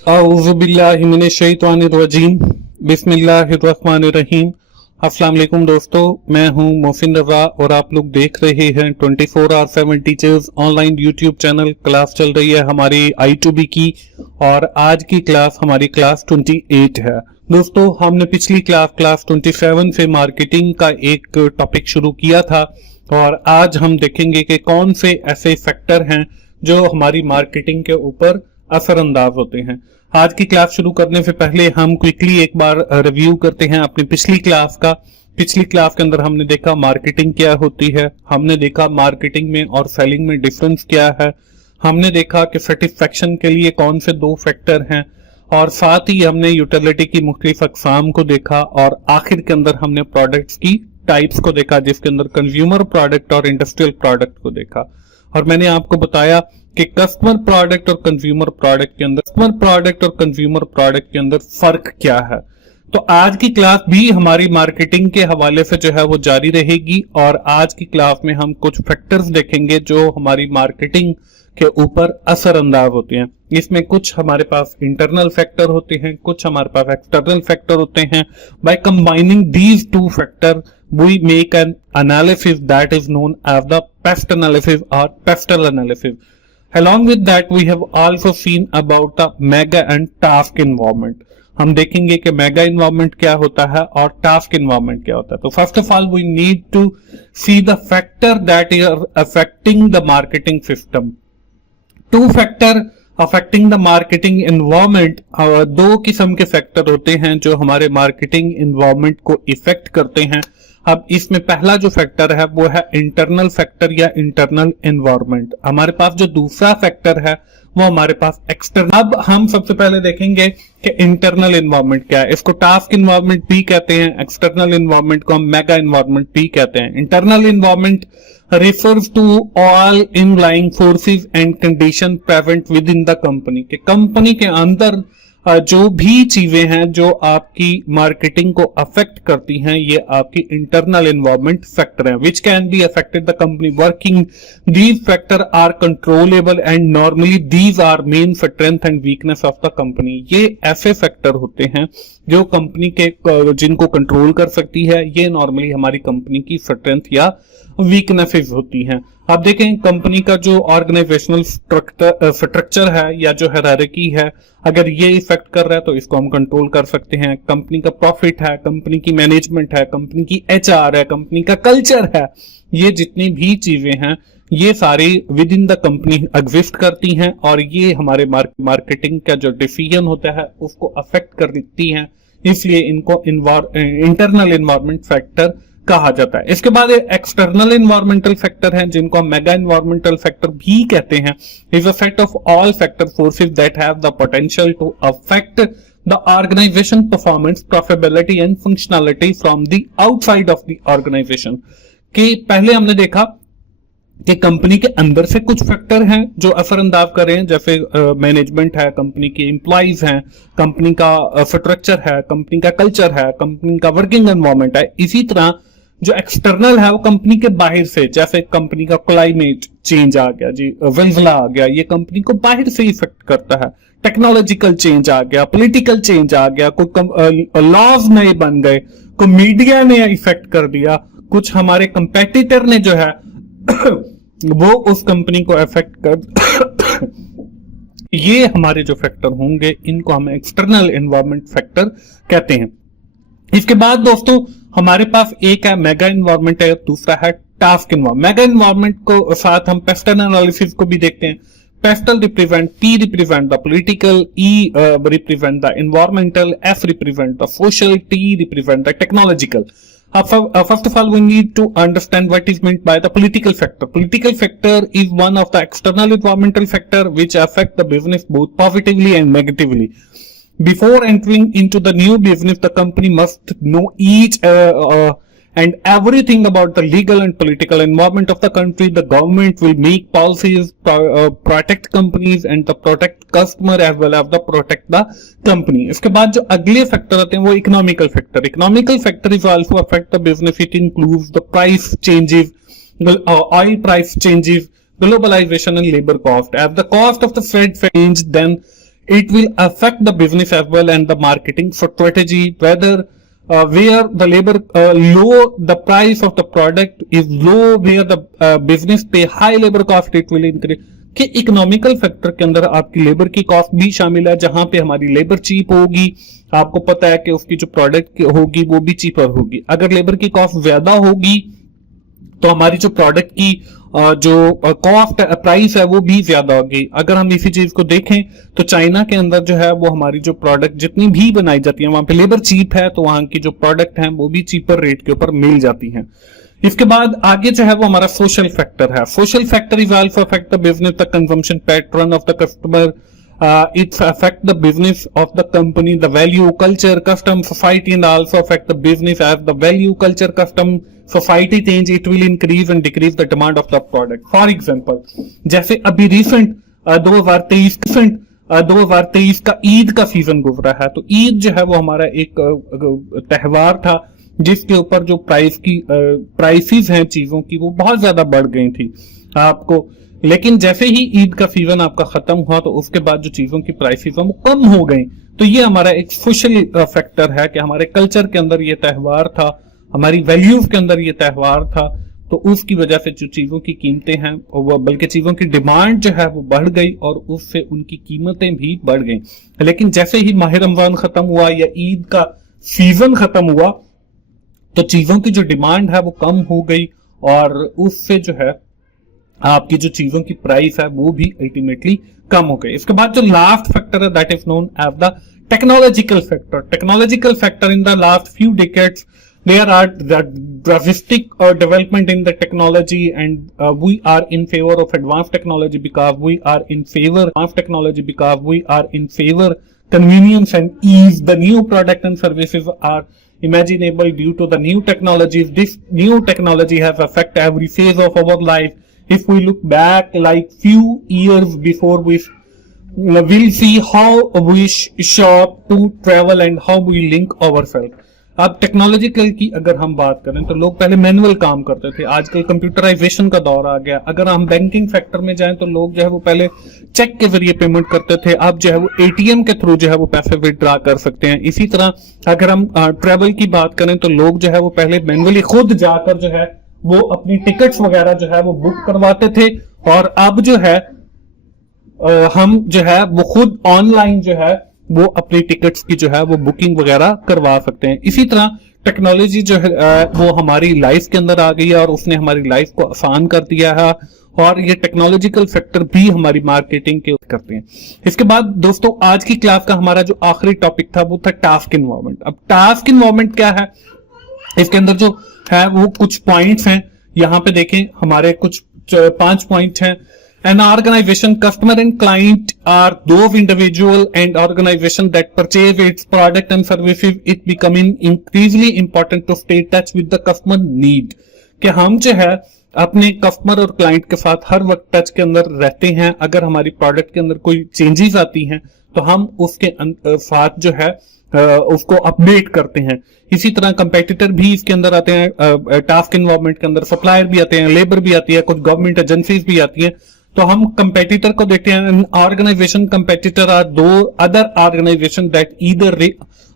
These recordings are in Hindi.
औज़ुबिल्लाहिमिनश्शैतानिर्रजीम बिस्मिल्लाहिर्रहमानिर्रहीम। अस्सलाम वालेकुम दोस्तों, मैं हूं मोहसिन रज़ा और आप लोग देख रहे हैं 24/7 teachers online YouTube channel. Class चल रही है हमारी I2B की और आज की क्लास हमारी क्लास 28 है। दोस्तों, हमने पिछली क्लास 27 से मार्केटिंग का एक टॉपिक शुरू किया था और आज हम देखेंगे कि कौन से ऐसे फैक्टर हैं जो हमारी मार्केटिंग के ऊपर असरअंदाज होते हैं। आज की क्लास शुरू करने से पहले हम क्विकली एक बार रिव्यू करते हैं अपनी पिछली क्लास का। पिछली क्लास के अंदर हमने देखा मार्केटिंग क्या होती है, हमने देखा मार्केटिंग में और सेलिंग में डिफरेंस क्या है, हमने देखा कि सेटिस्फेक्शन के लिए कौन से दो फैक्टर हैं और साथ ही हमने यूटिलिटी की मुख्तलिफ अकसाम को देखा और आखिर के अंदर हमने प्रोडक्ट्स की टाइप्स को देखा, जिसके अंदर कंज्यूमर प्रोडक्ट और इंडस्ट्रियल प्रोडक्ट को देखा। और मैंने आपको बताया कि कस्टमर प्रोडक्ट और कंज्यूमर प्रोडक्ट के अंदर फर्क क्या है। तो आज की क्लास भी हमारी मार्केटिंग के हवाले से जो है वो जारी रहेगी और आज की क्लास में हम कुछ फैक्टर्स देखेंगे जो हमारी मार्केटिंग के ऊपर असरअंदाज होते हैं। इसमें कुछ हमारे पास इंटरनल फैक्टर होते हैं, कुछ हमारे पास एक्सटर्नल फैक्टर होते हैं। By combining these two factor we make an analysis that is known as the PEST analysis or pestle analysis. Along with that, we have also seen about the mega and task environment. हम देखेंगे कि मेगा इन्वायरमेंट क्या होता है और टास्क इन्वायरमेंट क्या होता है। तो first of all we need to see the factor that is affecting the marketing system. Two factor affecting the marketing environment, दो किस्म के फैक्टर होते हैं जो हमारे मार्केटिंग इन्वायरमेंट को इफेक्ट करते हैं। अब इसमें पहला जो फैक्टर है वो है इंटरनल फैक्टर या इंटरनल एनवायरनमेंट। हमारे पास जो दूसरा फैक्टर है वो हमारे पास एक्सटर्नल। अब हम सबसे पहले देखेंगे कि इंटरनल एनवायरनमेंट क्या है। इसको टास्क एनवायरनमेंट भी कहते हैं, एक्सटर्नल एनवायरनमेंट को हम मेगा एनवायरनमेंट भी कहते हैं। Internal environment refers to all inlying forces and condition present within the company। के कंपनी के अंदर जो भी चीजें हैं जो आपकी मार्केटिंग को अफेक्ट करती हैं, ये आपकी इंटरनल एनवायरनमेंट फैक्टर हैं, which can be affected the company working. These factor are controllable and normally these are main strength and weakness of the company. ये ऐसे फैक्टर होते हैं जो कंपनी के जिनको कंट्रोल कर सकती है। ये नॉर्मली हमारी कंपनी की स्ट्रेंथ या वीकनेसेस होती हैं। आप देखें कंपनी का जो ऑर्गेनाइजेशनल स्ट्रक्चर है या जो हायरार्की है, अगर ये इफेक्ट कर रहा है तो इसको हम कंट्रोल कर सकते हैं। कंपनी का प्रॉफिट है, कंपनी की मैनेजमेंट है, कंपनी की HR है, कंपनी का कल्चर है, ये जितनी भी चीजें हैं ये सारी with in the company exist करती हैं और ये हमारे मार्केटिंग का जो डिसीजन होता है उसको अफेक्ट करती हैं। इसलिए इनको इंटरनल एनवायरनमेंट फैक्टर कहा जाता है। इसके बाद एक्सटर्नल एनवायरमेंटल फैक्टर हैं जिनको हम मेगा एनवायरमेंटल फैक्टर भी कहते हैं। Is a set of all factor forces that have the potential to affect the organisation performance, profitability and functionality from the outside of the organisation. कि पहले हमने देखा कि कंपनी के अंदर से कुछ फैक्टर हैं जो असरअंदाज कर रहे हैं, जैसे मैनेजमेंट है, कंपनी के एम्प्लॉइज हैं, कंपनी का स्ट्रक्चर है, कंपनी का कल्चर है, कंपनी का वर्किंग एनवायरनमेंट है। इसी तरह जो एक्सटर्नल है वो कंपनी के बाहर से, जैसे कंपनी का क्लाइमेट चेंज आ गया जी, ज़लज़ला आ गया, ये कंपनी को बाहर से इफेक्ट करता है। टेक्नोलॉजिकल चेंज आ गया, पॉलिटिकल चेंज आ गया, कोई लॉज नए बन गए, कोई मीडिया ने इफेक्ट कर दिया, कुछ हमारे कंपेटिटर ने जो है वो उस कंपनी को अफेक्ट कर ये हमारे जो फैक्टर होंगे इनको हम एक्सटर्नल एनवायरनमेंट फैक्टर कहते हैं। इसके बाद दोस्तों हमारे पास एक है मेगा एनवायरनमेंट है, दूसरा है टास्क एनवायरनमेंट। मेगा एनवायरनमेंट को साथ हम पेस्टल एनालिसिस को भी देखते हैं। Pastel represent, P represent the political, E represent the environmental, F represent the social, T represent the technological. First of all, we need to understand what is meant by the political factor. Political factor is one of the external environmental factor which affect the business both positively and negatively. Before entering into the new business, the company must know each and everything about the legal and political environment of the country. The government will make policies, protect companies and the protect customer as well as the protect the company. इसके बाद जो अगले फैक्टर आते हैं वो economical factor. Economical factor is also affect the business. It includes the price changes, oil price changes, globalization and labor cost. As the cost of the Fed change, then it will affect the business as well and the marketing strategy, whether where the labor low, the price of the product is low, where the business pay high labor cost, it will increase. कि इकोनॉमिकल फैक्टर के अंदर आपकी लेबर की कॉस्ट भी शामिल है, जहां पे हमारी लेबर चीप होगी, आपको पता है कि उसकी जो प्रोडक्ट होगी वो भी चीपर होगी। अगर लेबर की कॉस्ट ज्यादा होगी तो हमारी जो प्रोडक्ट की जो कॉस्ट प्राइस है वो भी ज्यादा होगी। अगर हम इसी चीज को देखें तो चाइना के अंदर जो है वो हमारी जो प्रोडक्ट जितनी भी बनाई जाती है वहां पे लेबर चीप है, तो वहां की जो प्रोडक्ट है वो भी चीपर रेट के ऊपर मिल जाती हैं। इसके बाद आगे जो है वो हमारा सोशल फैक्टर है। Social factor is also affect the business, the consumption pattern of the customer, it's affect the business of the company, the value, culture, custom, society, and also affect the business as the value, culture, custom, society change, it will increase and decrease the demand of the product. For example, जैसे अभी रिसेंट 2023 का ईद का सीजन गुजरा है, तो ईद जो है वो हमारा एक त्योहार था जिसके ऊपर जो प्राइसेस हैं चीजों की वो बहुत ज्यादा बढ़ गई थी आपको। लेकिन जैसे ही ईद का सीजन आपका खत्म हुआ तो उसके बाद जो चीजों की प्राइसेस हैं वो कम हो गई। तो ये हमारा एक सोशल फैक्टर है कि हमारे कल्चर के अंदर ये त्योहार था, हमारी वैल्यूज के अंदर ये त्योहार था, तो उसकी वजह से जो चीजों की कीमतें हैं वो, बल्कि चीजों की डिमांड जो है वो बढ़ गई और उससे उनकी कीमतें भी बढ़ गई। लेकिन जैसे ही माह रमजान खत्म हुआ या ईद का सीजन खत्म हुआ तो चीजों की जो डिमांड है वो कम हो गई और उससे जो है आपकी जो चीजों की प्राइस है वो भी अल्टीमेटली कम हो गई। इसके बाद जो लास्ट फैक्टर है that is known as the technological factor. Technological factor in the last few decades there are the drastic development in the technology and we are in favor of advanced technology because we are in favor convenience and ease. The new product and services are imaginable due to the new technologies. This new technology has affected every phase of our life. If we look back like few years before, we'll see how we shop, to travel and how we link ourselves. अब टेक्नोलॉजिकल की अगर हम बात करें तो लोग पहले मैनुअल काम करते थे, आजकल कंप्यूटराइजेशन का दौर आ गया। अगर हम बैंकिंग फैक्टर में जाएं तो लोग जो है वो पहले चेक के जरिए पेमेंट करते थे, अब जो है वो एटीएम के थ्रू जो है वो पैसे विड्रॉ कर सकते हैं। इसी तरह अगर हम ट्रेवल की बात करें तो लोग जो है वो पहले मैनुअली खुद जाकर जो है वो अपनी टिकट्स वगैरह जो है वो बुक करवाते थे और अब जो है हम जो है वो खुद ऑनलाइन जो है वो अपनी टिकट्स की जो है वो बुकिंग वगैरह करवा सकते हैं। इसी तरह टेक्नोलॉजी जो है वो हमारी लाइफ के अंदर आ गई है और उसने हमारी लाइफ को आसान कर दिया है और ये टेक्नोलॉजिकल फैक्टर भी हमारी मार्केटिंग के करते हैं। इसके बाद दोस्तों आज की क्लास का हमारा जो आखिरी टॉपिक था वो था टास्क इन्वॉल्वमेंट। अब टास्क इन्वॉल्वमेंट क्या है, इसके अंदर जो है वो कुछ पॉइंट्स हैं, यहाँ पे देखें हमारे कुछ 5 पॉइंट हैं। An organization, customer and client are those individual and organization that purchase its product and services. It becoming increasingly important to stay touch with the customer need. कि हम जो है अपने कस्टमर और क्लाइंट के साथ हर वक्त टच के अंदर रहते हैं। अगर हमारी प्रोडक्ट के अंदर कोई चेंजेस आती हैं तो हम उसके साथ जो है उसको अपडेट करते हैं। इसी तरह कंपेटिटर भी इसके अंदर आते हैं, टास्क इन्वॉल्वमेंट के अंदर सप्लायर भी आते हैं, लेबर भी आती है, कुछ गवर्नमेंट एजेंसीज भी आती हैं। तो हम कंपेटिटर को देखते हैं। Organisation competitor are to other organisation that either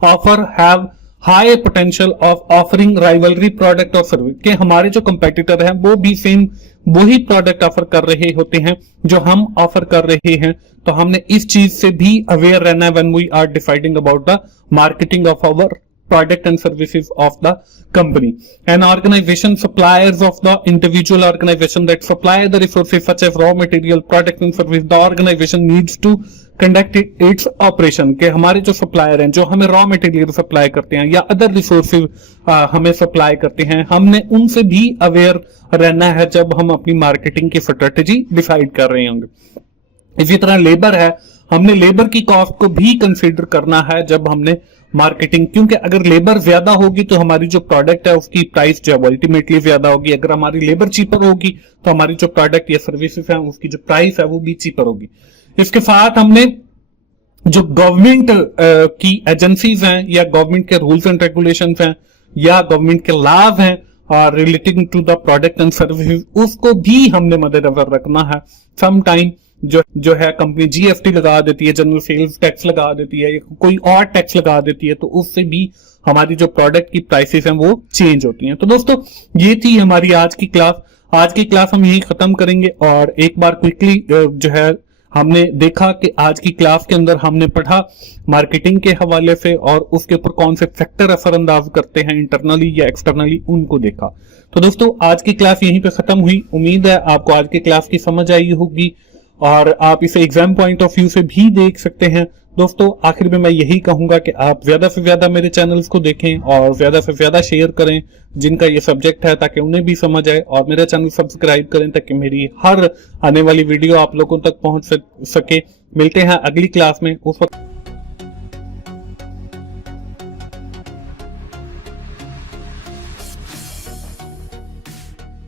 offer have high potential of offering rivalry product और सर्विस। के हमारे जो कंपेटिटर हैं वो भी सेम वही प्रोडक्ट ऑफर कर रहे होते हैं जो हम ऑफर कर रहे हैं। तो हमने इस चीज से भी अवेयर रहना है when we are deciding about the marketing of our product and services of the company. An organization, suppliers of the individual organization that supply the resources such as raw material, product and service, the organization needs to conduct its operation. के हमारे जो सप्लायर हैं जो हमें रॉ मटेरियल सप्लाई करते हैं या अदर रिसोर्सेज हमें सप्लाई करते हैं, हमने उनसे भी अवेयर रहना है जब हम अपनी मार्केटिंग की स्ट्रेटेजी डिसाइड कर रहे होंगे। इसी तरह लेबर है, हमने लेबर की कॉस्ट को भी कंसीडर करना है जब हमने मार्केटिंग, क्योंकि अगर लेबर ज्यादा होगी तो हमारी जो प्रोडक्ट है उसकी प्राइस जो है अल्टीमेटली ज्यादा होगी। अगर हमारी लेबर चीपर होगी तो हमारी जो प्रोडक्ट या सर्विसेज है उसकी जो प्राइस है वो भी चीपर होगी। इसके साथ हमने जो गवर्नमेंट की एजेंसीज हैं या गवर्नमेंट के रूल्स एंड रेगुलेशंस हैं या गवर्नमेंट के लॉज हैं और relating to the product and services, उसको भी हमने मद्देनजर रखना है। सम टाइम जो है कंपनी जीएसटी लगा देती है, जनरल सेल्स टैक्स लगा देती है, कोई और टैक्स लगा देती है, तो उससे भी हमारी जो प्रोडक्ट की प्राइसेस हैं वो चेंज होती हैं। तो दोस्तों ये थी हमारी आज की क्लास। आज की क्लास हम यही खत्म करेंगे और एक बार क्विकली जो है हमने देखा कि आज की क्लास के अंदर हमने पढ़ा मार्केटिंग के हवाले से और उसके ऊपर कौन से फैक्टर असरअंदाज करते हैं इंटरनली या एक्सटर्नली, उनको देखा। तो दोस्तों आज की क्लास यहीं पे खत्म हुई। उम्मीद है आपको आज की क्लास की समझ आई होगी और आप इसे एग्जाम पॉइंट ऑफ व्यू से भी देख सकते हैं। दोस्तों आखिर में मैं यही कहूंगा कि आप ज्यादा से ज्यादा मेरे चैनल्स को देखें और ज्यादा से ज्यादा शेयर करें जिनका ये सब्जेक्ट है, ताकि उन्हें भी समझ आए, और मेरा चैनल सब्सक्राइब करें ताकि मेरी हर आने वाली वीडियो आप लोगों तक पहुंच सके। मिलते हैं अगली क्लास में, उस वक्त